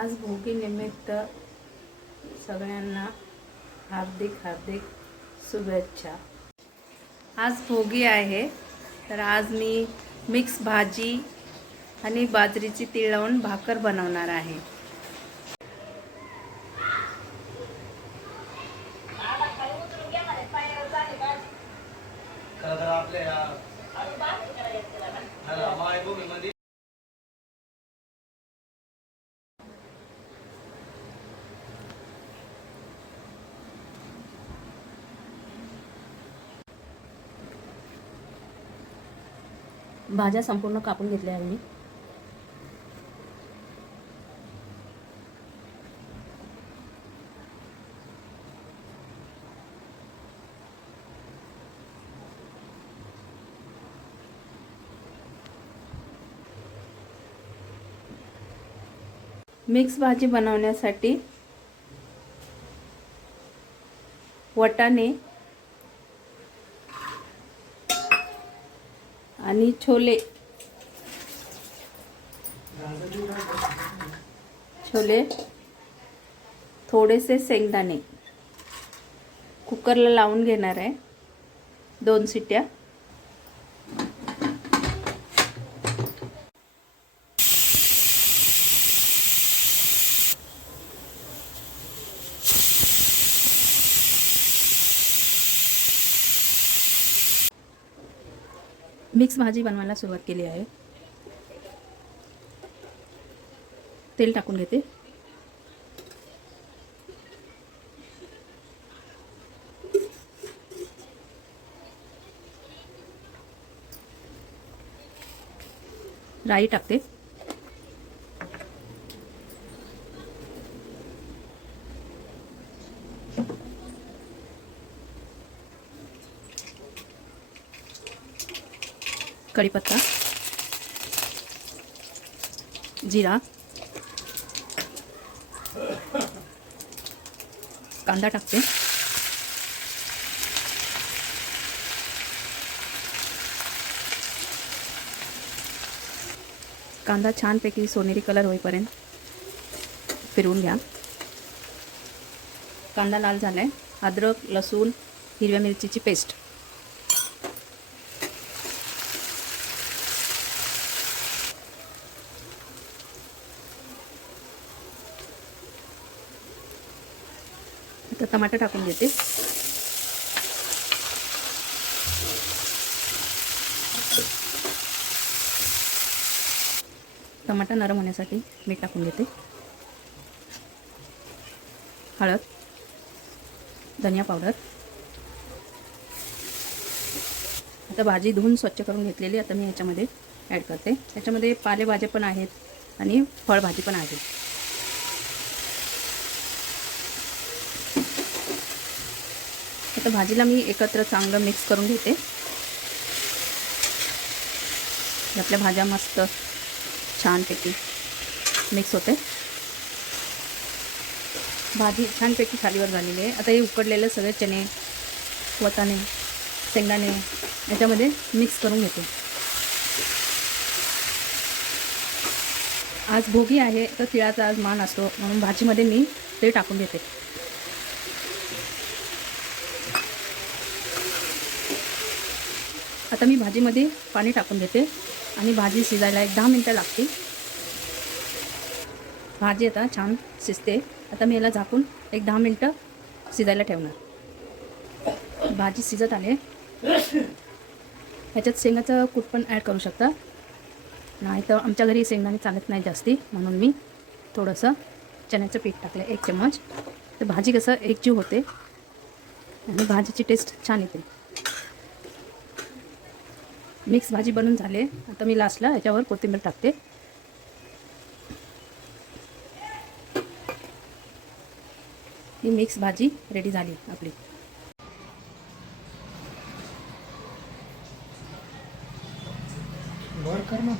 आज भोगीनिमित्त सगळ्यांना हार्दिक हार्दिक शुभेच्छा. आज भोगी आहे तर आज मी मिक्स भाजी आणि बाजरीची तीळ लावून भाकर बनवणार आहे. आपल्या भाज्या संपूर्ण कापून घेतल्या आहे मी. मिक्स भाजी बनवण्यासाठी वटाणे आणि छोले. छोले. थोडेसे शेंगदाणे. कुकरला लावून घेणार आहे. दोन सिट्या मिक्स भाजी बनवायला सुरुवात केली आहे. तेल टाकून घेते. राई टाकते. कढीपत्ता जिरा कांदा टाकते. कांदा छानपैकी सोनेरी कलर होईपर्यंत फिरवून घ्या. कांदा लाल झाला आहे अद्रक लसूण हिरव्या मिरचीची पेस्ट. तर टमाटर टाकून घेते. टमाटर नरम होण्यासाठी मीठ टाकून घेते. हळद धनिया पावडर. आता भाजी धुवून स्वच्छ करून घेतलेली आता मी ह्याच्यामध्ये ॲड करते. याच्यामध्ये पालेभाज्या पण आहेत आणि फळभाजी पण आहे. आता भाजीला मी एकत्र चांगलं मिक्स करून घेते. आपल्या भाज्या मस्त छानपैकी मिक्स होते. भाजी छानपैकी खालीवर झालेली आहे. आता हे उकडलेले सगळे चणे वताने शेंगाने याच्यामध्ये मिक्स करून घेते. आज भोगी आहे तर तिळाचा आज मान असतो म्हणून भाजीमध्ये मी ते टाकून घेते. आता मी भाजीमध्ये पाणी टाकून देते आणि भाजी शिजायला एक दहा मिनटं लागतील. भाजी आता छान शिजते. आता मी याला झाकून एक दहा मिनटं शिजायला ठेवणार. भाजी शिजत आले. ह्याच्यात शेंगाचं कूट पण ॲड करू शकता. नाही तर आमच्या घरी शेंगदाणे चालत नाही जास्ती म्हणून मी थोडंसं चण्याचं पीठ टाकलं एक चम्मच. तर भाजी कसं एकजीव होते. आणि भाजीची टेस्ट छान येते. मिक्स भाजी बनून झाले. आता मी लास्टला याच्यावर कोथिंबीर टाकते. ही मिक्स भाजी रेडी झाली आपली. कर ना